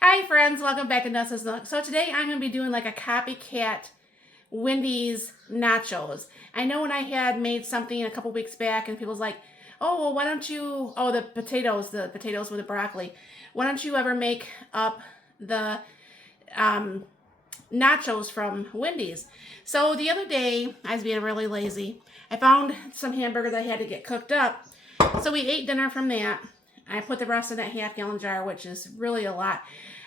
Hi friends, welcome back to nachos. So today I'm going to be doing like a copycat Wendy's nachos. I know when I had made something a couple weeks back and people's like, oh, well, why don't you, oh, the potatoes with the broccoli. Why don't you ever make up the nachos from Wendy's? So the other day, I was being really lazy. I found some hamburgers I had to get cooked up. So we ate dinner from that. I put the rest in that half-gallon jar, which is really a lot.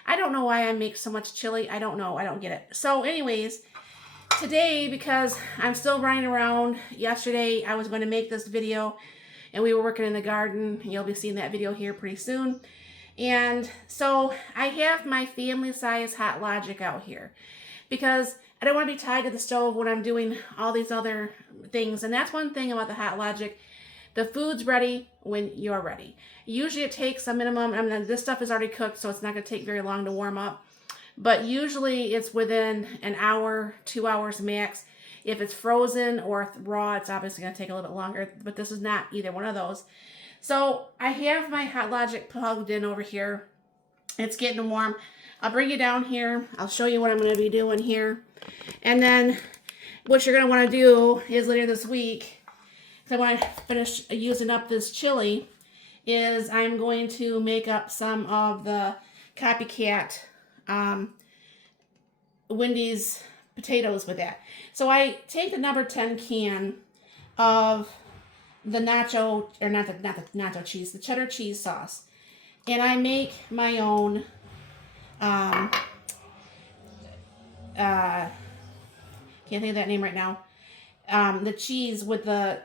I don't know why I make so much chili. I don't know. I don't get it. So anyways, today, because I'm still running around, yesterday I was going to make this video, and we were working in the garden. You'll be seeing that video here pretty soon. And so I have my family size hotlogic out here because I don't want to be tied to the stove when I'm doing all these other things. And that's one thing about the hotlogic. The food's ready when you're ready. Usually it takes a minimum, I mean, this stuff is already cooked, so it's not going to take very long to warm up. But usually it's within an hour, 2 hours max. If it's frozen or raw, it's obviously going to take a little bit longer, but this is not either one of those. So I have my hotlogic plugged in over here. It's getting warm. I'll bring you down here. I'll show you what I'm going to be doing here. And then what you're going to want to do is later this week, so when I finish using up this chili, is I'm going to make up some of the copycat Wendy's potatoes with that. So I take the number 10 can of the nacho, or not the nacho cheese, the cheddar cheese sauce, and I make my own can't think of that name right now. The cheese with the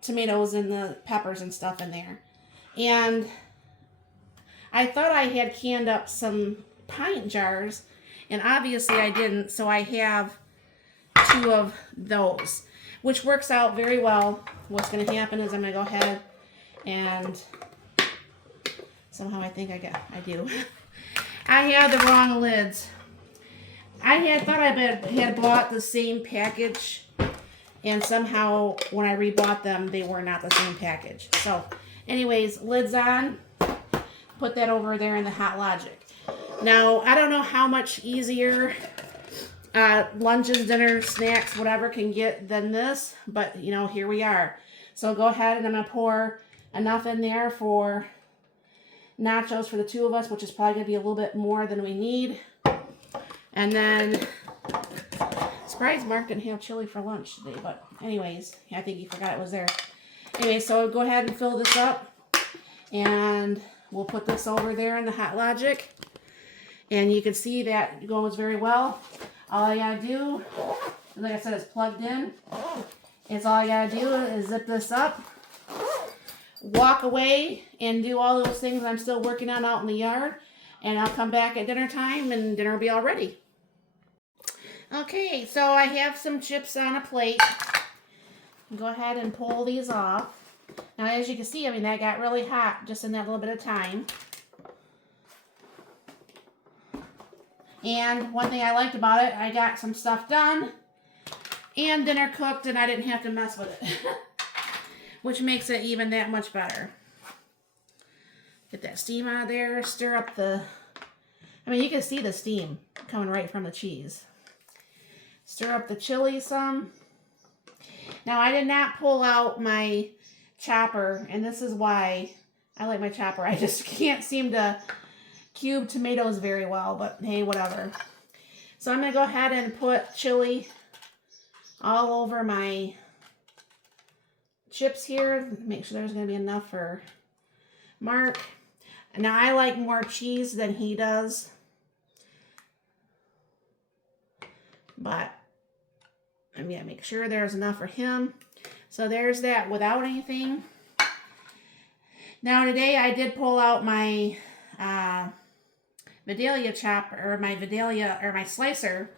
tomatoes and the peppers and stuff in there. And I thought I had canned up some pint jars, and obviously I didn't, so I have 2 of those, which works out very well. What's going to happen is I'm going to go ahead and somehow I think I do. I had the wrong lids. I thought I had bought the same package, and somehow when I rebought them, they were not the same package. So anyways, lids on. Put that over there in the hotlogic. Now, I don't know how much easier lunches, dinners, snacks, whatever can get than this, but you know, here we are. So go ahead and I'm going to pour enough in there for nachos for the 2 of us, which is probably going to be a little bit more than we need. And then, surprised Mark didn't have chili for lunch today, but anyways, I think he forgot it was there. Anyway, so go ahead and fill this up, and we'll put this over there in the hotlogic, and you can see that goes very well. All I gotta do, like I said, it's plugged in. All I gotta do is zip this up, walk away, and do all those things I'm still working on out in the yard, and I'll come back at dinner time, and dinner will be all ready. Okay, so I have some chips on a plate. Go ahead and pull these off. Now, as you can see, I mean, that got really hot just in that little bit of time. And one thing I liked about it, I got some stuff done and dinner cooked, and I didn't have to mess with it, which makes it even that much better. Get that steam out of there, stir up the, I mean, you can see the steam coming right from the cheese. Stir up the chili some. Now, I did not pull out my chopper, and this is why I like my chopper. I just can't seem to cube tomatoes very well, but hey, whatever. So I'm going to go ahead and put chili all over my chips here. Make sure there's going to be enough for Mark. Now, I like more cheese than he does, but I'm going to make sure there's enough for him. So there's that without anything. Now today I did pull out my Vidalia chopper, or my slicer,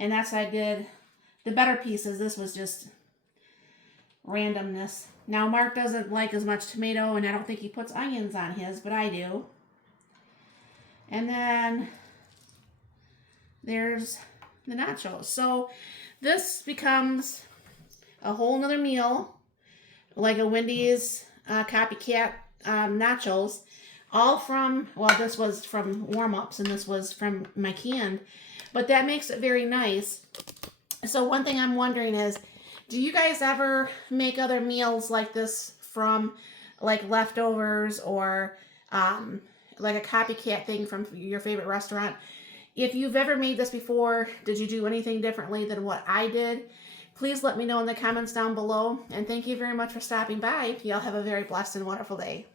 and that's what I did. The better pieces, this was just randomness. Now Mark doesn't like as much tomato, and I don't think he puts onions on his, but I do. And then there's the nachos. So this becomes a whole nother meal, like a Wendy's copycat nachos. all from, well, this was from warm-ups and this was from my canned, but that makes it very nice. So one thing I'm wondering is, do you guys ever make other meals like this from like leftovers or like a copycat thing from your favorite restaurant? If you've ever made this before, did you do anything differently than what I did? Please let me know in the comments down below. And thank you very much for stopping by. Y'all have a very blessed and wonderful day.